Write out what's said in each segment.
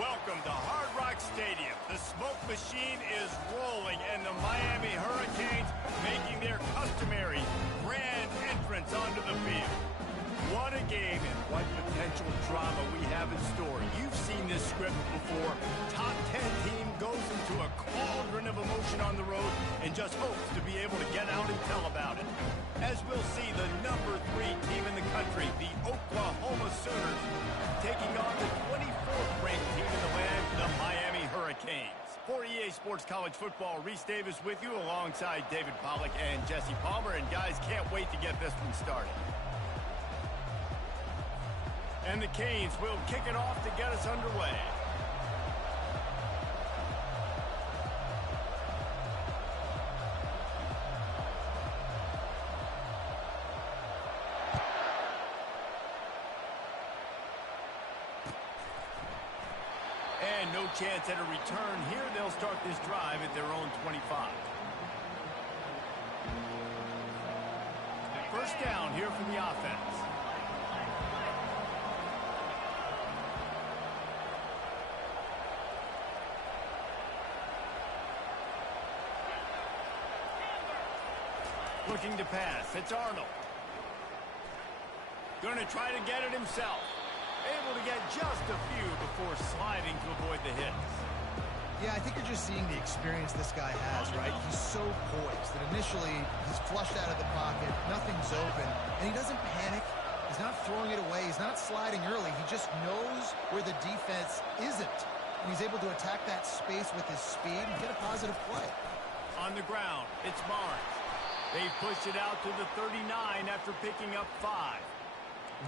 Welcome to Hard Rock Stadium. The smoke machine is rolling, and the Miami Hurricanes making their customary grand entrance onto the field. What a game and what potential drama we have in store. You've seen this script before. Top 10 team goes into a cauldron of emotion on the road and just hopes to be able to get out and tell about it. As we'll see, the number 3 team in the country, the Oklahoma Sooners, taking on the 24th ranked team in the land, the Miami Hurricanes. For EA Sports College Football, Reese Davis with you alongside David Pollack and Jesse Palmer. And guys, can't wait to get this one started. And the Canes will kick it off to get us underway. And no chance at a return here. They'll start this drive at their own 25. First down here for the offense. Looking to pass. It's Arnold. Going to try to get it himself. Able to get just a few before sliding to avoid the hits. Yeah, I think you're just seeing the experience this guy has, right? He's so poised that initially he's flushed out of the pocket, nothing's open, and he doesn't panic. He's not throwing it away. He's not sliding early. He just knows where the defense isn't. And he's able to attack that space with his speed and get a positive play. On the ground, it's Barnes. They push it out to the 39 after picking up 5.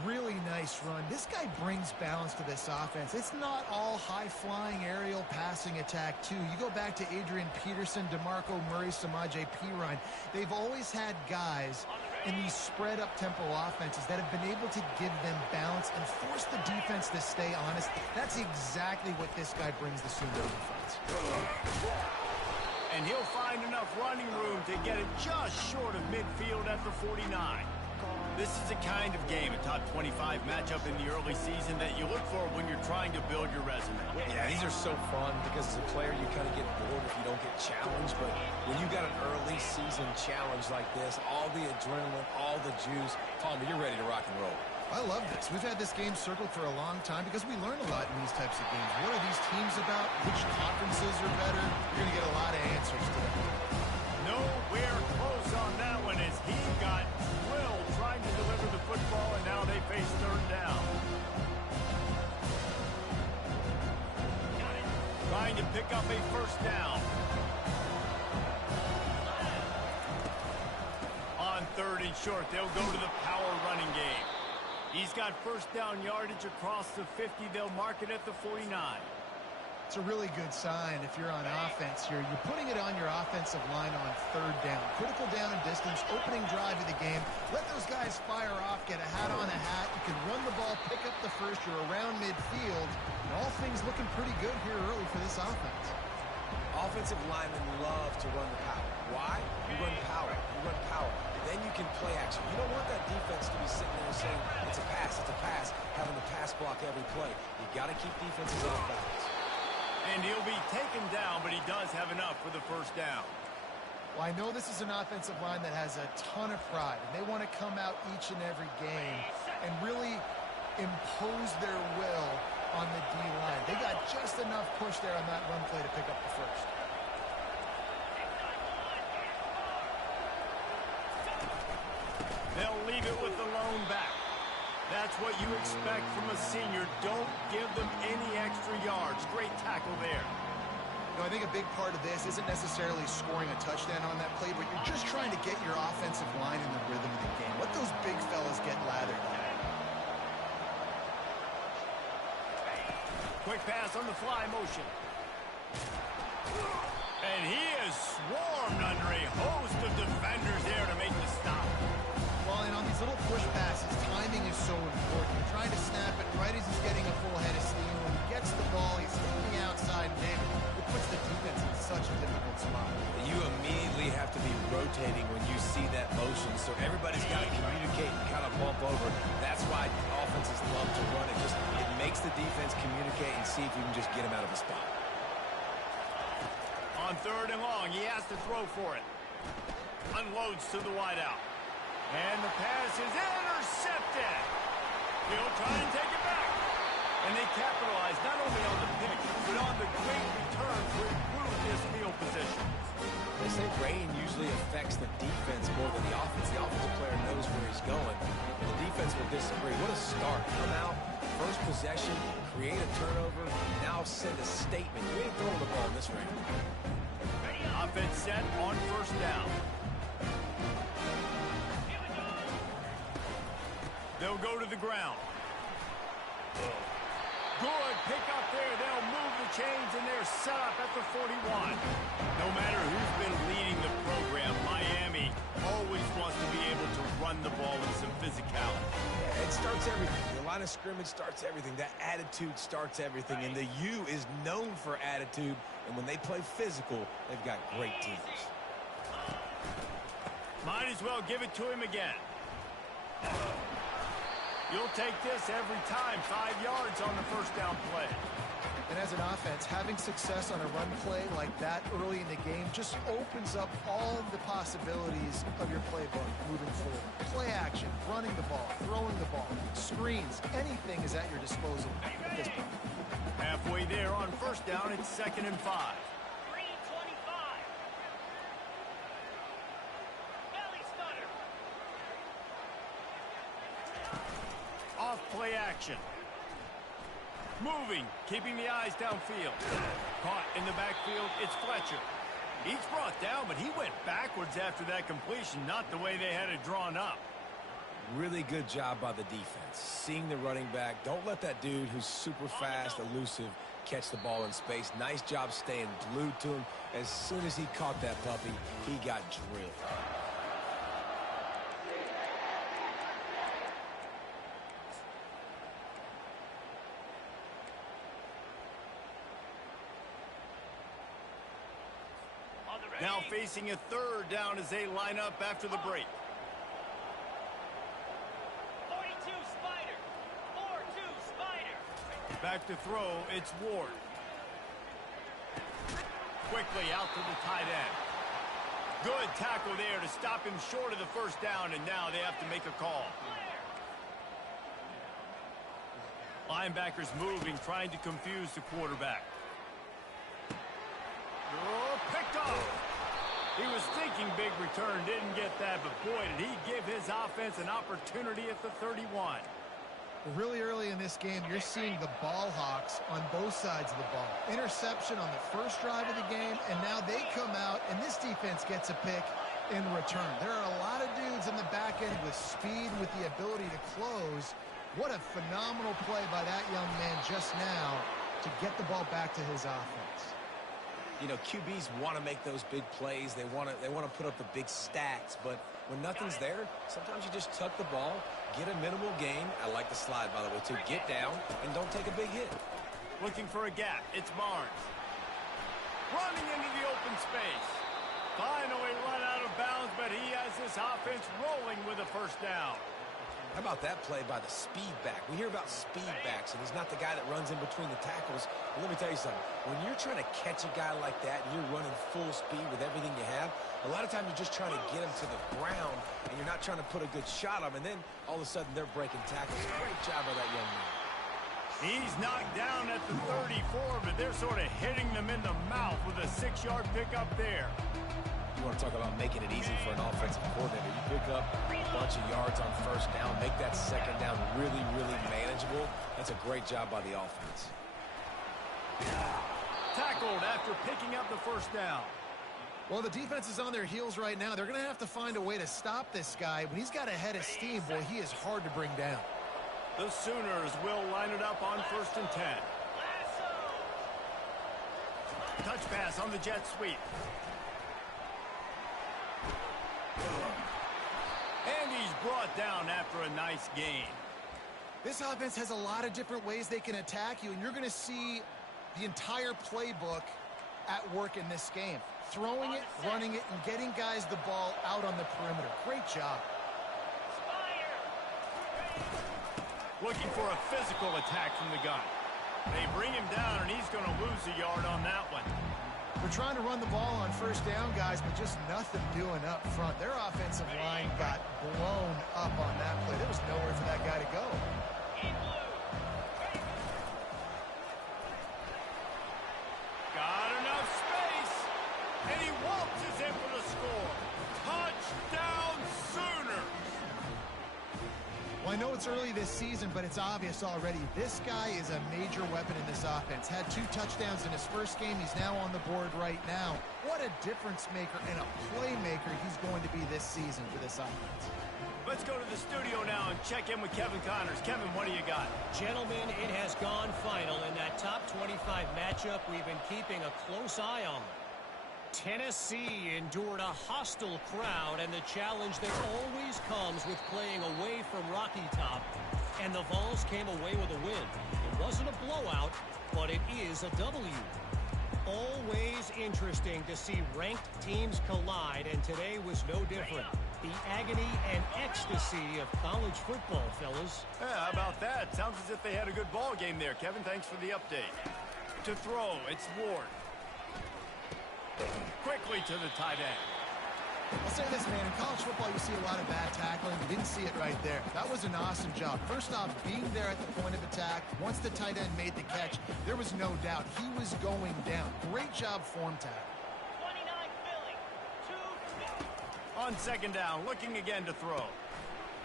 Really nice run. This guy brings balance to this offense. It's not all high-flying aerial passing attack, too. You go back to Adrian Peterson, DeMarco Murray, Samaje Perine. They've always had guys in these spread-up tempo offenses that have been able to give them balance and force the defense to stay honest. That's exactly what this guy brings the Sooner defense. And he'll find enough running room to get it just short of midfield at the 49. This is the kind of game, a top 25 matchup in the early season that you look for when you're trying to build your resume. Yeah, these are so fun because as a player you kind of get bored if you don't get challenged, but when you got an early season challenge like this, all the adrenaline, all the juice, Palmer, you're ready to rock and roll. I love this. We've had this game circled for a long time because we learn a lot in these types of games. What are these teams about? Which conferences are better? You're going to get a lot of answers to that. Nowhere close on that one as he got drilled trying to deliver the football, and now they face third down. Trying to pick up a first down. On 3rd and short, they'll go to the power running game. He's got first down yardage across the 50. They'll mark it at the 49. It's a really good sign if you're on offense here. You're putting it on your offensive line on 3rd down. Critical down and distance, opening drive of the game. Let those guys fire off, get a hat on a hat. You can run the ball, pick up the first. You're around midfield. And all things looking pretty good here early for this offense. Offensive linemen love to run the power. Why? You run power. You run power. Then you can play action. You don't want that defense to be sitting there saying, it's a pass, having the pass block every play. You got to keep defenses off balance. And he'll be taken down, but he does have enough for the first down. Well, I know this is an offensive line that has a ton of pride, and they want to come out each and every game and really impose their will on the D-line. They got just enough push there on that run play to pick up the first. They'll leave it with the lone back. That's what you expect from a senior. Don't give them any extra yards. Great tackle there. You know, I think a big part of this isn't necessarily scoring a touchdown on that play, but you're just trying to get your offensive line in the rhythm of the game. Let those big fellas get lathered in. Quick pass on the fly motion. And he is swarmed under a host of defenders there to make the stop. Well, and on these little push passes, timing is so important. You're trying to snap it right as he's getting a full head of steam. When he gets the ball, he's hitting the outside, and David, it puts the defense in such a difficult spot. You immediately have to be rotating when you see that motion, so everybody's got to communicate and kind of bump over. That's why offenses love to run it. It makes makes the defense communicate and see if you can just get him out of the spot. On 3rd and long, he has to throw for it. Unloads to the wideout. And the pass is intercepted. He'll try and take it back. And they capitalize not only on the pick, but on the great return to improve this field position. They say rain usually affects the defense more than the offense. The offensive player knows where he's going. The defense will disagree. What a start. Come out, first possession, create a turnover, now send a statement. You ain't throwing the ball in this rain. Offense set on 1st down. They'll go to the ground. Good pick up there. They'll move the chains, and they're set up at the 41. No matter who's been leading the program, Miami always wants to be able to run the ball with some physicality. Yeah, it starts everything. The line of scrimmage starts everything. That attitude starts everything. And the U is known for attitude. And when they play physical, they've got great teams. Might as well give it to him again. You'll take this every time. 5 yards on the 1st down play. And as an offense, having success on a run play like that early in the game just opens up all the possibilities of your playbook moving forward. Play action, running the ball, throwing the ball, screens, anything is at your disposal at this point. Halfway there on 1st down, it's 2nd and 5. Off play action. Moving, keeping the eyes downfield. Caught in the backfield, it's Fletcher. He's brought down, but he went backwards after that completion, not the way they had it drawn up. Really good job by the defense. Seeing the running back. Don't let that dude who's super fast, elusive, catch the ball in space. Nice job staying glued to him. As soon as he caught that puppy, he got drilled. Now facing a 3rd down as they line up after the break. 42 Spider. 4-2 Spider. Back to throw, it's Ward. Quickly out to the tight end. Good tackle there to stop him short of the 1st down, and now they have to make a call. Linebackers moving, trying to confuse the quarterback. Oh, picked off. He was thinking big return, didn't get that, but boy, did he give his offense an opportunity at the 31. Really early in this game, you're seeing the ball hawks on both sides of the ball. Interception on the 1st drive of the game, and now they come out, and this defense gets a pick in return. There are a lot of dudes in the back end with speed, with the ability to close. What a phenomenal play by that young man just now to get the ball back to his offense. You know, QBs want to make those big plays. They want to put up the big stats. But when nothing's there, sometimes you just tuck the ball, get a minimal gain. I like the slide, by the way, too. Get down and don't take a big hit. Looking for a gap. It's Barnes. Running into the open space. Finally run out of bounds, but he has this offense rolling with a 1st down. How about that play by the speed back? We hear about speed backs, and he's not the guy that runs in between the tackles. But let me tell you something. When you're trying to catch a guy like that and you're running full speed with everything you have, a lot of times you're just trying to get him to the ground, and you're not trying to put a good shot on him, and then all of a sudden they're breaking tackles. Great job by that young man. He's knocked down at the 34, but they're sort of hitting them in the mouth with a 6-yard pickup there. You want to talk about making it easy for an offensive coordinator. You pick up a bunch of yards on 1st down, make that 2nd down really, really manageable. That's a great job by the offense. Tackled after picking up the 1st down. Well, the defense is on their heels right now. They're going to have to find a way to stop this guy. When he's got a head of steam, boy, he is hard to bring down. The Sooners will line it up on 1st and 10. Touch pass on the jet sweep. And he's brought down after a nice gain. This offense has a lot of different ways they can attack you, and you're going to see the entire playbook at work in this game. Throwing it, running it, and getting guys the ball out on the perimeter. Great job. Looking for a physical attack from the gun. They bring him down, and he's going to lose a yard on that one. We're trying to run the ball on first down, guys, but just nothing doing up front. Their offensive line got blown up on that play. There was nowhere for that guy to go. Got enough space, and he waltzes in for the score. Touchdown Sooners! Well, I know it's early this season, but it's obvious already. This guy is a major weapon in this offense. Had 2 touchdowns in his first game. He's now on the board right now. What a difference maker and a playmaker he's going to be this season for this offense. Let's go to the studio now and check in with Kevin Connors. Kevin, what do you got? Gentlemen, it has gone final in that top 25 matchup. We've been keeping a close eye on. Tennessee endured a hostile crowd and the challenge that always comes with playing away from Rocky Top. And the Vols came away with a win. It wasn't a blowout, but it is a W. Always interesting to see ranked teams collide, and today was no different. The agony and ecstasy of college football, fellas. Yeah, how about that? Sounds as if they had a good ball game there. Kevin, thanks for the update. To throw, it's Ward. Quickly to the tight end. I'll say this, man. In college football, you see a lot of bad tackling. You didn't see it right there. That was an awesome job. First off, being there at the point of attack. Once the tight end made the catch, there was no doubt he was going down. Great job form tackle. 29 Philly. 2-2. On second down, looking again to throw.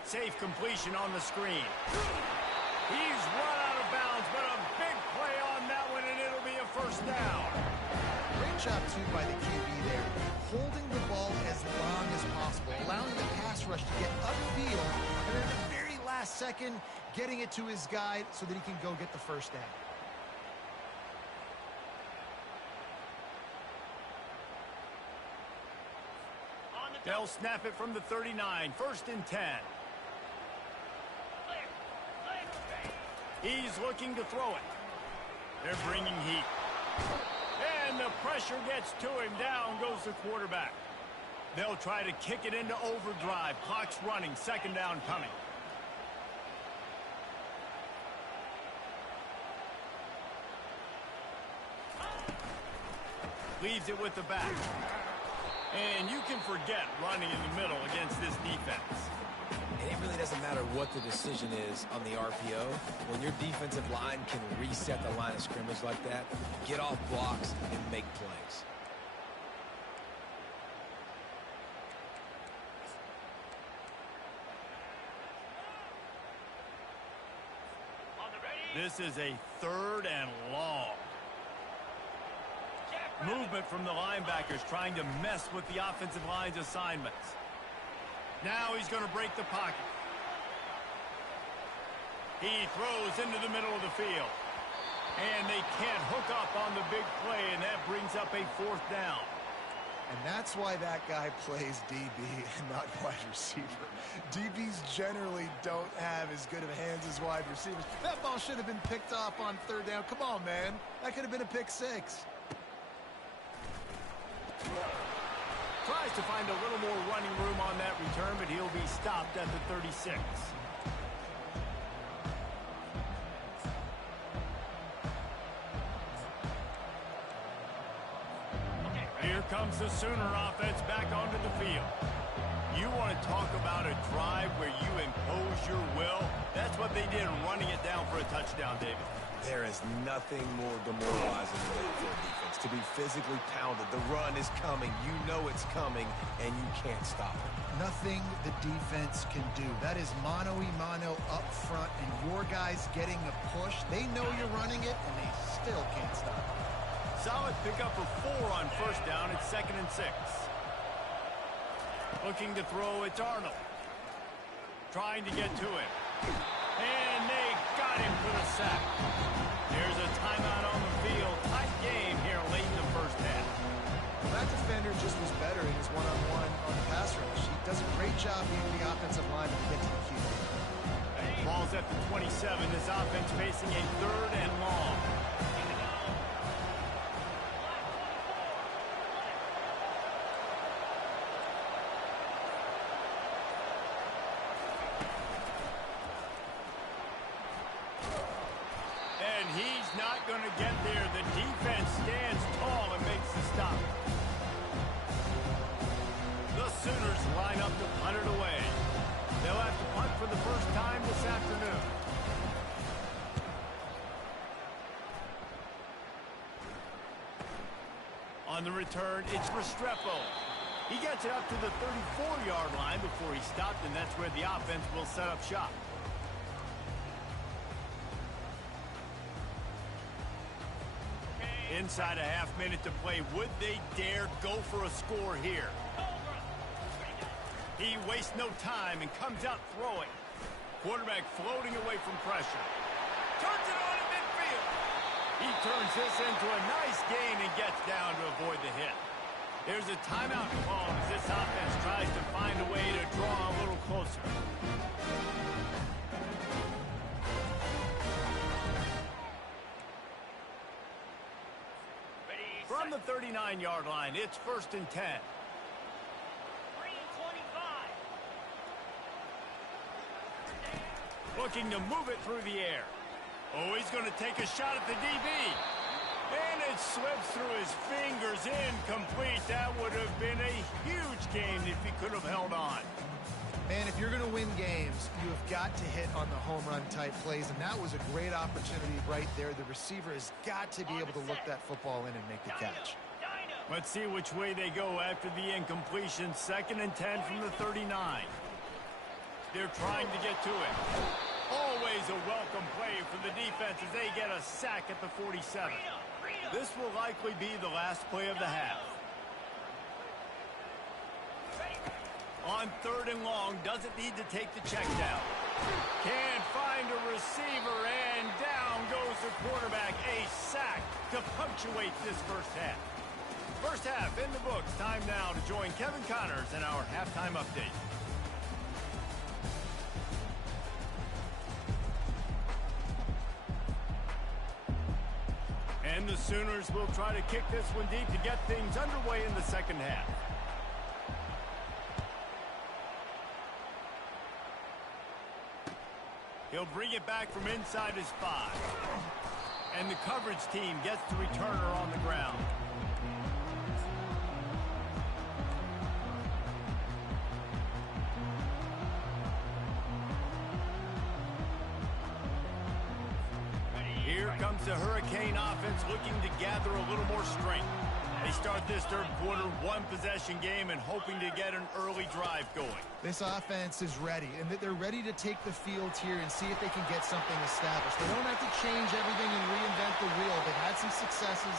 Safe completion on the screen. He's run out of bounds, but a big play on that one, and it'll be a first down. Great job, too, by the QB there. Holding the ball as long as possible, allowing the pass rush to get upfield, and then at the very last second, getting it to his guy so that he can go get the first down. They'll snap it from the 39, 1st and 10. He's looking to throw it. They're bringing heat. And the pressure gets to him. Down goes the quarterback. They'll try to kick it into overdrive. Clock's running. Second down coming. Leaves it with the back. And you can forget running in the middle against this defense. And it really doesn't matter what the decision is on the RPO. When your defensive line can reset the line of scrimmage like that, get off blocks and make plays. This is a 3rd and long. Movement from the linebackers trying to mess with the offensive line's assignments. Now he's going to break the pocket. He throws into the middle of the field. And they can't hook up on the big play, and that brings up a 4th down. And that's why that guy plays DB and not wide receiver. DBs generally don't have as good of hands as wide receivers. That ball should have been picked off on 3rd down. Come on, man. That could have been a pick 6. Tries to find a little more running room on that return, but he'll be stopped at the 36. Here comes the Sooner offense back onto the field. You want to talk about a drive where you impose your will? That's what they did, running it down for a touchdown, David. There is nothing more demoralizing than that for a defense. To be physically pounded. The run is coming. You know it's coming, and you can't stop it. Nothing the defense can do. That is mano-a-mano up front, and your guys getting the push. They know you're running it, and they still can't stop it. Solid pickup of 4 on 1st down. It's 2nd and 6. Looking to throw, it's Arnold. Trying to get to him. And they got him for the sack. There's a timeout on the field. Tight game here late in the first half. Well, that defender just was better in his one-on-one on the pass rush. He does a great job being the offensive line to get to the QB. Ball's at the 27. This offense facing a 3rd and long. he's not going to get there. The defense stands tall and makes the stop. The Sooners line up to punt it away. They'll have to punt for the first time this afternoon. On the return, it's Restrepo. He gets it up to the 34-yard line before he stopped, and that's where the offense will set up shop. Inside a half minute to play. Would they dare go for a score here? He wastes no time and comes out throwing. Quarterback floating away from pressure. Turns it on in midfield. He turns this into a nice gain and gets down to avoid the hit. There's a timeout called as this offense tries to find a way to draw a little closer. From the 39-yard line, it's 1st and 10. Looking to move it through the air. Oh, he's going to take a shot at the DB. And it slips through his fingers, incomplete. That would have been a huge game if he could have held on. Man, if you're going to win games, you have got to hit on the home run type plays, and that was a great opportunity right there. The receiver has got to be able to look that football in and make the catch. Let's see which way they go after the incompletion. 2nd and 10 from the 39. They're trying to get to it. Always a welcome play for the defense as they get a sack at the 47. This will likely be the last play of the half. On 3rd and long, doesn't need to take the check down. Can't find a receiver, and down goes the quarterback. A sack to punctuate this first half. First half in the books. Time now to join Kevin Connors in our halftime update. And the Sooners will try to kick this one deep to get things underway in the second half. He'll bring it back from inside his 5. And the coverage team gets the returner on the ground. Here comes the Hurricane offense looking to gather a little more strength. They start this third quarter one-possession game and hoping to get an early drive going. This offense is ready, and they're ready to take the field here and see if they can get something established. They don't have to change everything and reinvent the wheel. They've had some successes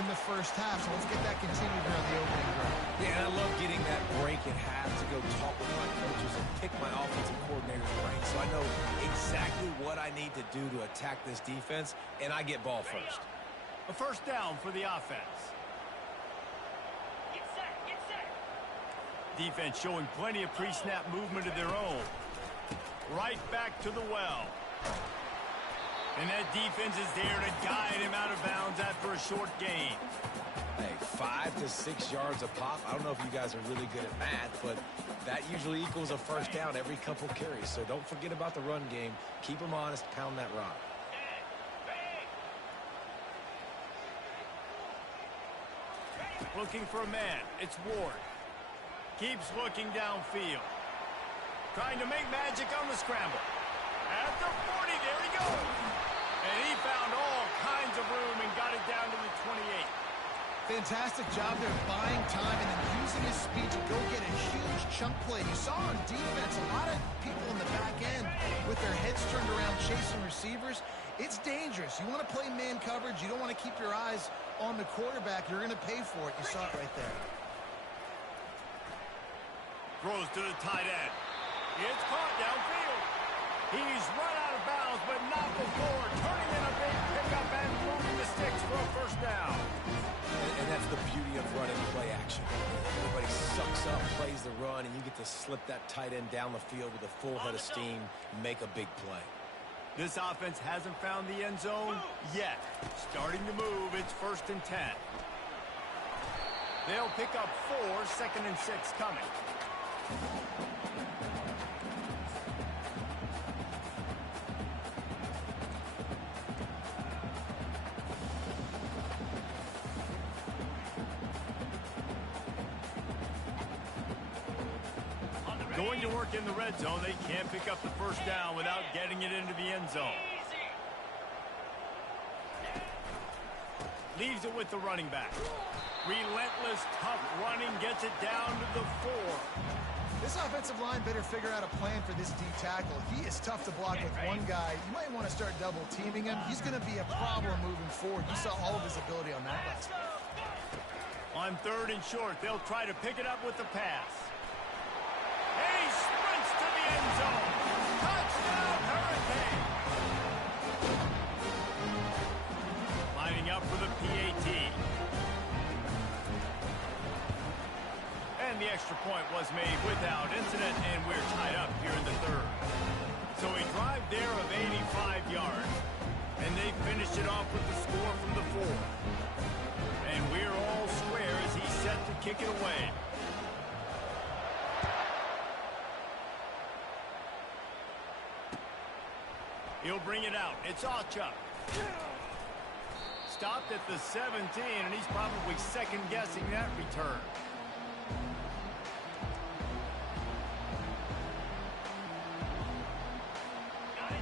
in the first half, so let's get that continued here on the opening drive. Yeah, and I love getting that break at half to go talk with my coaches and pick my offensive coordinator's brain so I know exactly what I need to do to attack this defense, and I get ball first. A first down for the offense. Defense showing plenty of pre-snap movement of their own. Right back to the well. And that defense is there to guide him out of bounds after a short gain. Hey, 5 to 6 yards a pop. I don't know if you guys are really good at math, but that usually equals a first down every couple carries. So don't forget about the run game. Keep them honest. Pound that rock. Looking for a man. It's Ward. Keeps looking downfield. Trying to make magic on the scramble. At the 40, there he goes. And he found all kinds of room and got it down to the 28. Fantastic job there buying time and then using his speed to go get a huge chunk play. You saw on defense a lot of people in the back end with their heads turned around chasing receivers. It's dangerous. You want to play man coverage. You don't want to keep your eyes on the quarterback. You're going to pay for it. You saw it right there. Throws to the tight end. It's caught downfield. He's run out of bounds, but not before turning in a big pickup and moving the sticks for a first down. And that's the beauty of running play action. Everybody sucks up, plays the run, and you get to slip that tight end down the field with a full head of steam, make a big play. This offense hasn't found the end zone yet. Starting to move, it's 1st and 10. They'll pick up 4, 2nd and 6 coming. Going to work in the red zone. They can't pick up the first down without getting it into the end zone. Leaves it with the running back. Relentless, tough running, gets it down to the 4. This offensive line better figure out a plan for this D tackle. He is tough to block with one guy. You might want to start double teaming him. He's going to be a problem moving forward. You saw all of his ability on that last play. On 3rd and short, they'll try to pick it up with the pass. And he sprints to the end zone. Touchdown, Hurricane! Lining up for the PAT. And the extra point was made without incident, and we're tied up here in the 3rd. So a drive there of 85 yards, and they finished it off with the score from the 4. And we're all square as he's set to kick it away. He'll bring it out. It's Ncaa. Stopped at the 17, and he's probably second-guessing that return.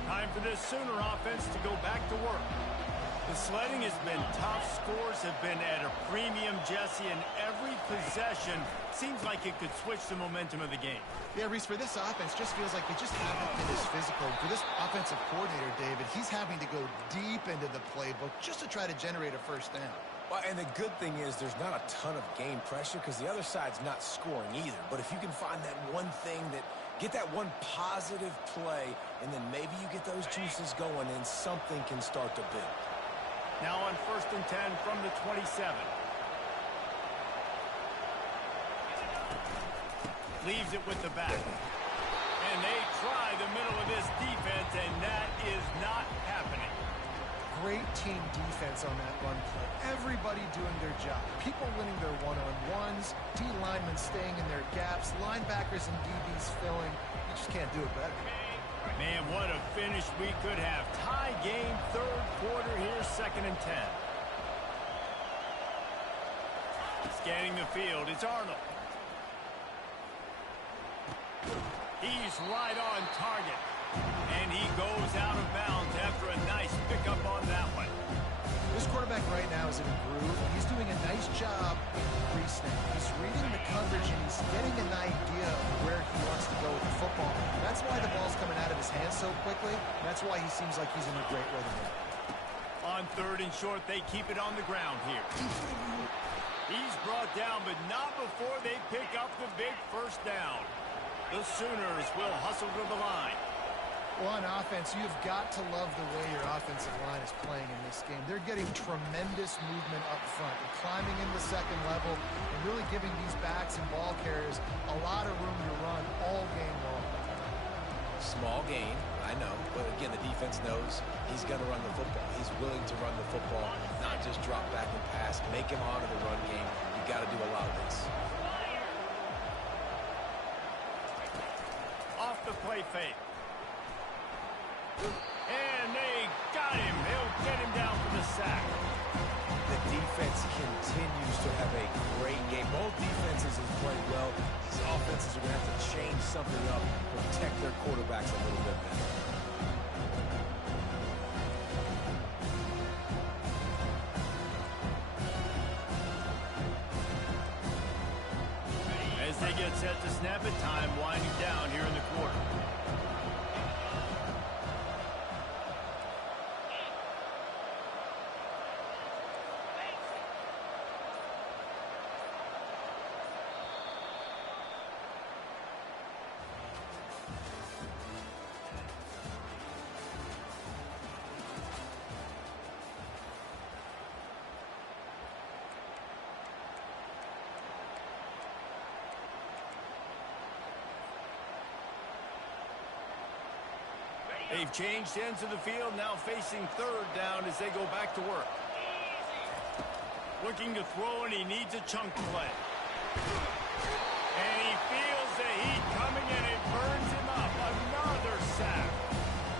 Time for this Sooner offense to go back to work. The sledding has been tough. Scores have been at a premium, Jesse, and every possession seems like it could switch the momentum of the game. Yeah, Reese, for this offense, just feels like they just haven't been as physical. For this offensive coordinator, David, he's having to go deep into the playbook just to try to generate a first down. Well, and the good thing is there's not a ton of game pressure because the other side's not scoring either. But if you can find that one thing that get that one positive play, and then maybe you get those juices going, and something can start to build. Now on 1st and 10 from the 27. Leaves it with the back. And they try the middle of this defense, and that is not happening. Great team defense on that run play. Everybody doing their job. People winning their one-on-ones. D linemen staying in their gaps. Linebackers and DBs filling. You just can't do it better. Man, what a finish we could have. Tie game, 3rd quarter here, 2nd and 10. Scanning the field, it's Arnold. He's right on target. And he goes out of bounds after a nice pickup on that one. This quarterback right now is in a groove. He's doing a nice job in pre-snap. He's reading the coverage, and he's getting an idea of where he wants to go with the football. That's why the ball's coming out of his hands so quickly. That's why he seems like he's in a great rhythm. On 3rd and short, they keep it on the ground here. He's brought down, but not before they pick up the big first down. The Sooners will hustle to the line. Well, on offense, you've got to love the way your offensive line is playing in this game. They're getting tremendous movement up front, and climbing in the 2nd level, and really giving these backs and ball carriers a lot of room to run all game long. Small gain, I know, but again, the defense knows he's going to run the football. He's willing to run the football, not just drop back and pass, make him honor the run game. You got to do a lot of this. Off the play fake. And they got him. They'll get him down for the sack. The defense continues to have a great game. Both defenses have played well. These offenses are going to have to change something up, protect their quarterbacks a little bit better. As they get set to snap it, time winding down here in the quarter. They've changed ends of the field, now facing 3rd down as they go back to work. Looking to throw, and he needs a chunk play. And he feels the heat coming, and it burns him up. Another sack.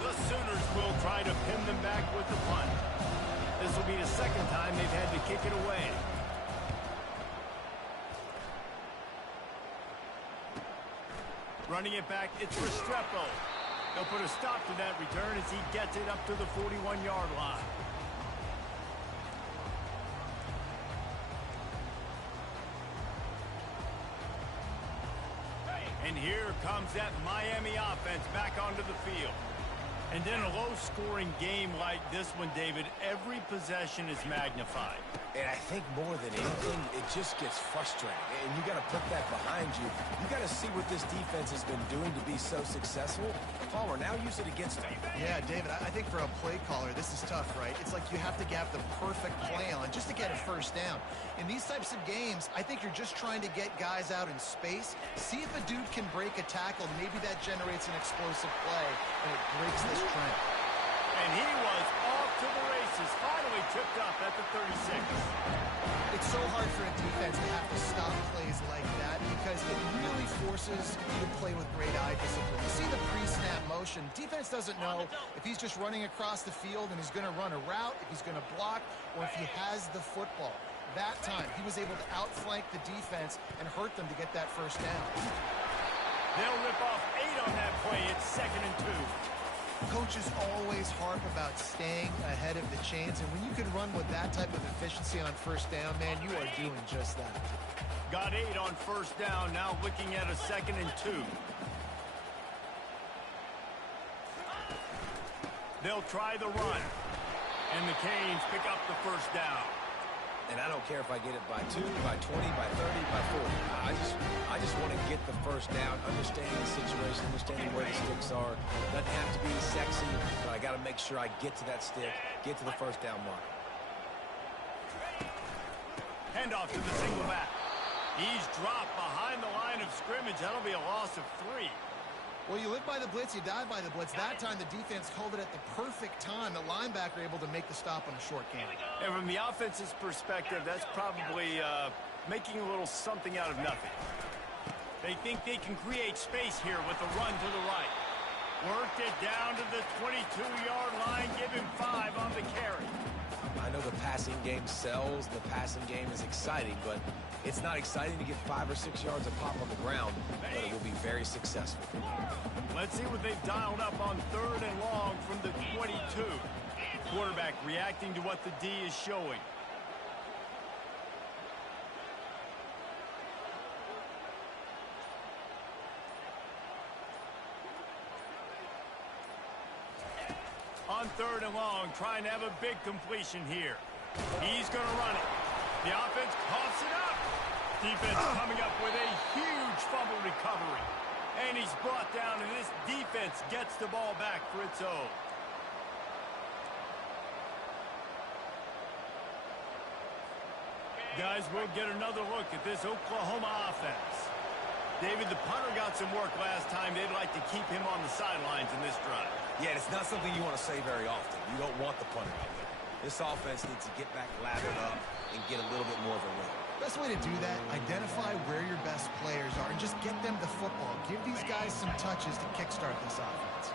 The Sooners will try to pin them back with the punt. This will be the 2nd time they've had to kick it away. Running it back, it's Restrepo. They'll put a stop to that return as he gets it up to the 41-yard line. And here comes that Miami offense back onto the field. And in a low-scoring game like this one, David, every possession is magnified. And I think more than anything, it just gets frustrating. And you got to put that behind you. You got to see what this defense has been doing to be so successful. Palmer, now use it against them. Yeah, David, I think for a play caller, this is tough, right? It's like you have to have the perfect play on just to get a first down. In these types of games, I think you're just trying to get guys out in space, see if a dude can break a tackle. Maybe that generates an explosive play, and it breaks this trend. And he was off to the races, finally tripped up at the 36. It's so hard for a defense to have to stop plays like that because it really forces you to play with great eye discipline. You see the pre-snap motion. Defense doesn't know if he's just running across the field and he's going to run a route, if he's going to block, or if he has the football. That time, he was able to outflank the defense and hurt them to get that first down. They'll rip off 8 on that play. It's 2nd and 2. Coaches always harp about staying ahead of the chains, and when you can run with that type of efficiency on first down, man, you are doing just that. Got 8 on first down, now looking at a 2nd and 2. They'll try the run, and the Canes pick up the first down. And I don't care if I get it by 2, by 20, by 30, by 40. I just want to get the first down, understanding the situation, understanding where the sticks are. Doesn't have to be sexy, but I got to make sure I get to that stick, get to the first down mark. Handoff to the single back. He's dropped behind the line of scrimmage. That'll be a loss of 3. Well, you live by the blitz, you die by the blitz. That time, the defense called it at the perfect time. The linebacker able to make the stop on a short gain. And from the offense's perspective, that's probably making a little something out of nothing. They think they can create space here with a run to the right. Worked it down to the 22-yard line. Give him 5 on the carry. I know the passing game sells, the passing game is exciting, but it's not exciting to get 5 or 6 yards of pop on the ground, but it will be very successful. Let's see what they've dialed up on 3rd and long from the 22. Quarterback reacting to what the D is showing. On 3rd and long, trying to have a big completion here. He's going to run it. The offense coughs it up. Defense coming up with a huge fumble recovery. And he's brought down, and this defense gets the ball back for its own. Guys, we'll get another look at this Oklahoma offense. David, the punter got some work last time. They'd like to keep him on the sidelines in this drive. Yeah, it's not something you want to say very often. You don't want the punter out there. This offense needs to get back lathered up and get a little bit more of a rhythm. Best way to do that, identify where your best players are and just get them the football. Give these guys some touches to kickstart this offense.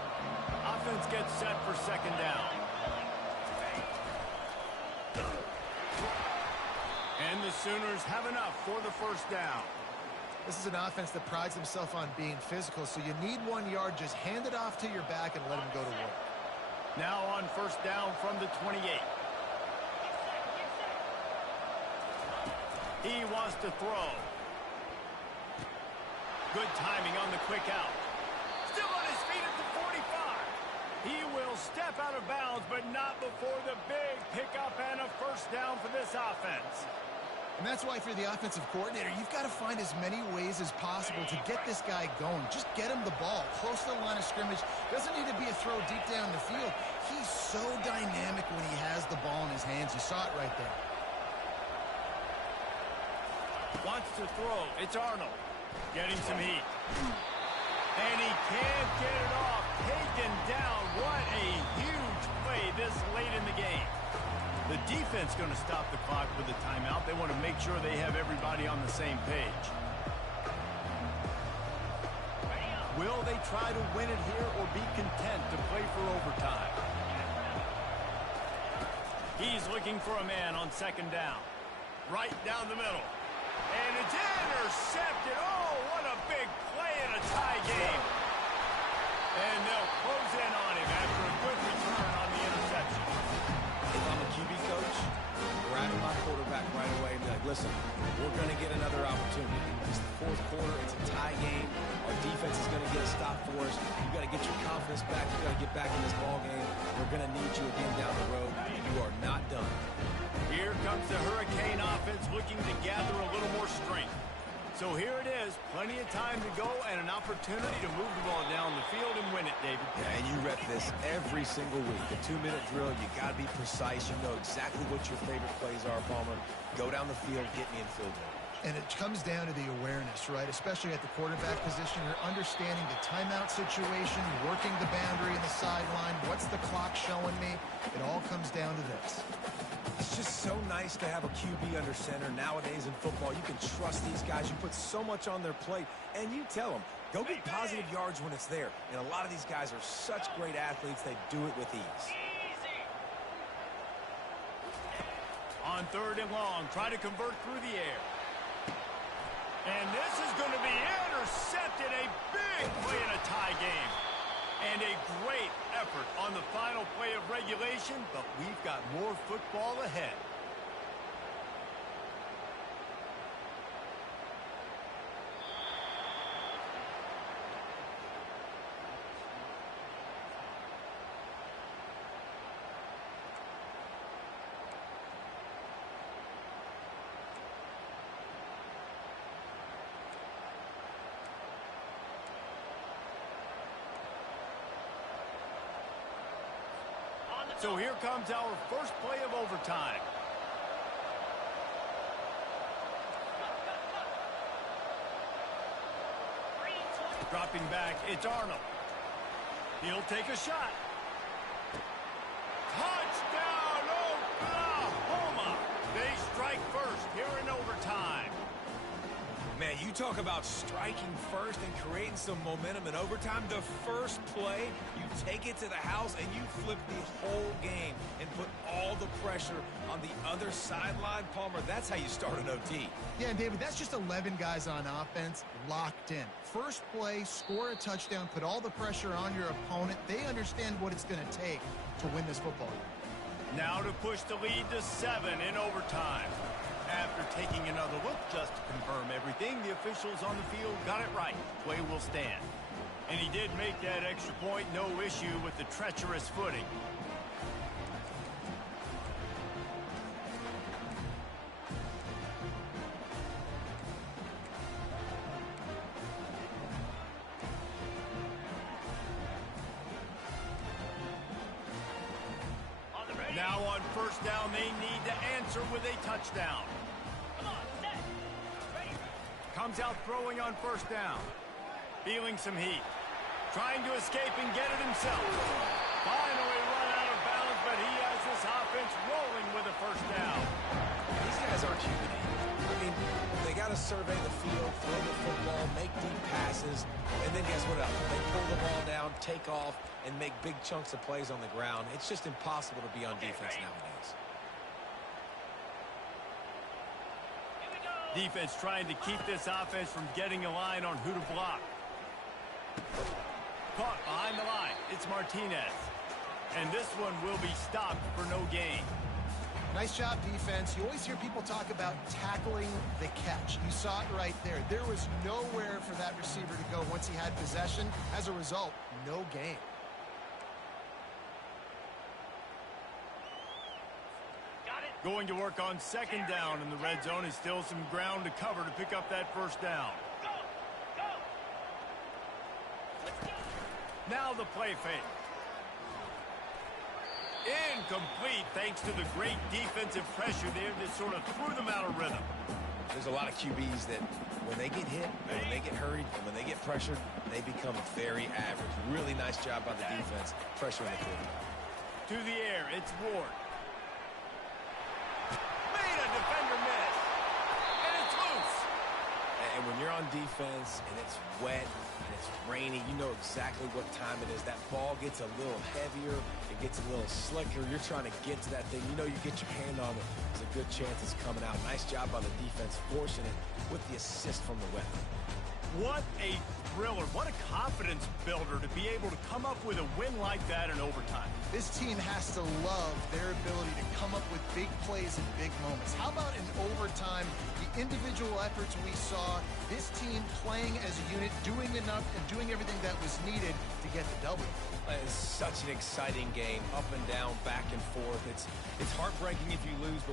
Offense gets set for 2nd down. And the Sooners have enough for the first down. This is an offense that prides himself on being physical, so you need 1 yard. Just hand it off to your back and let him go to work. Now on first down from the 28. He wants to throw. Good timing on the quick out. Still on his feet at the 45. He will step out of bounds, but not before the big pickup and a first down for this offense. And that's why, if you're the offensive coordinator, you've got to find as many ways as possible to get this guy going. Just get him the ball close to the line of scrimmage. Doesn't need to be a throw deep down the field. He's so dynamic when he has the ball in his hands. You saw it right there. Wants to throw. It's Arnold. Getting some heat. And he can't get it off. Taken down. What a huge play this late in the game. The defense going to stop the clock with a timeout. They want to make sure they have everybody on the same page. Will they try to win it here or be content to play for overtime? He's looking for a man on 2nd down. Right down the middle. And it's intercepted. Oh, what a big play in a tie game. And they'll close in on him after a good return on the interception. If I'm a QB coach, grabbing my quarterback right away and be like, listen, we're going to get another opportunity. It's the fourth quarter. It's a tie game. Our defense is going to get a stop for us. You got to get your confidence back. You got to get back in this ball game. We're going to need you again down the road. You are not done. Here comes the Hurricane offense looking to gather a little more strength. So here it is, plenty of time to go and an opportunity to move the ball down the field and win it, David. Yeah, and you rep this every single week. A 2-minute drill, you got to be precise. You know exactly what your favorite plays are, Palmer. Go down the field, get me in field goal. And it comes down to the awareness, right? Especially at the quarterback position. You're understanding the timeout situation, working the boundary and the sideline. What's the clock showing me? It all comes down to this. It's just so nice to have a QB under center. Nowadays in football, you can trust these guys. You put so much on their plate, and you tell them, go get positive yards when it's there. And a lot of these guys are such great athletes, they do it with ease. On 3rd and long, try to convert through the air. And this is going to be intercepted. A big play in a tie game. And a great effort on the final play of regulation, but we've got more football ahead. So here comes our first play of overtime. Dropping back, it's Arnold. He'll take a shot. Touchdown, Oklahoma! They strike first here in overtime. Man, you talk about striking first and creating some momentum in overtime. The first play, you take it to the house and you flip the whole game and put all the pressure on the other sideline. Palmer, that's how you start an OT. Yeah, and David, that's just 11 guys on offense locked in. First play, score a touchdown, put all the pressure on your opponent. They understand what it's going to take to win this football game. Now to push the lead to 7 in overtime. After taking another look just to confirm everything, the officials on the field got it right. Play will stand. And he did make that extra point, no issue with the treacherous footing. Now on first down, they need to answer with a touchdown. Comes out throwing on first down. Feeling some heat. Trying to escape and get it himself. Finally run out of bounds, but he has this offense rolling with a first down. These guys aren't human. I mean, they got to survey the field, throw the football, make deep passes, and then guess what else? They pull the ball down, take off, and make big chunks of plays on the ground. It's just impossible to be on defense nowadays. Defense trying to keep this offense from getting a line on who to block. Caught behind the line. It's Martinez. And this one will be stopped for no gain. Nice job, defense. You always hear people talk about tackling the catch. You saw it right there. There was nowhere for that receiver to go once he had possession. As a result, no gain. Going to work on second down in the red zone. Is still some ground to cover to pick up that first down. Now the play fake. Incomplete thanks to the great defensive pressure there that sort of threw them out of rhythm. There's a lot of QBs that when they get hit, when they get hurried, and when they get pressured, they become very average. Really nice job by the defense, pressuring the quarterback. To the air, it's Ward. Made a defender miss. And it's loose. And when you're on defense and it's wet and it's rainy, you know exactly what time it is. That ball gets a little heavier. It gets a little slicker. You're trying to get to that thing. You know you get your hand on it. There's a good chance it's coming out. Nice job by the defense forcing it with the assist from the weapon. What a thriller. What a confidence builder to be able to come up with a win like that in overtime. This team has to love their ability to come up with big plays in big moments. How about in overtime, the individual efforts we saw, this team playing as a unit, doing enough and doing everything that was needed to get the W. It's such an exciting game, up and down, back and forth. It's heartbreaking if you lose, but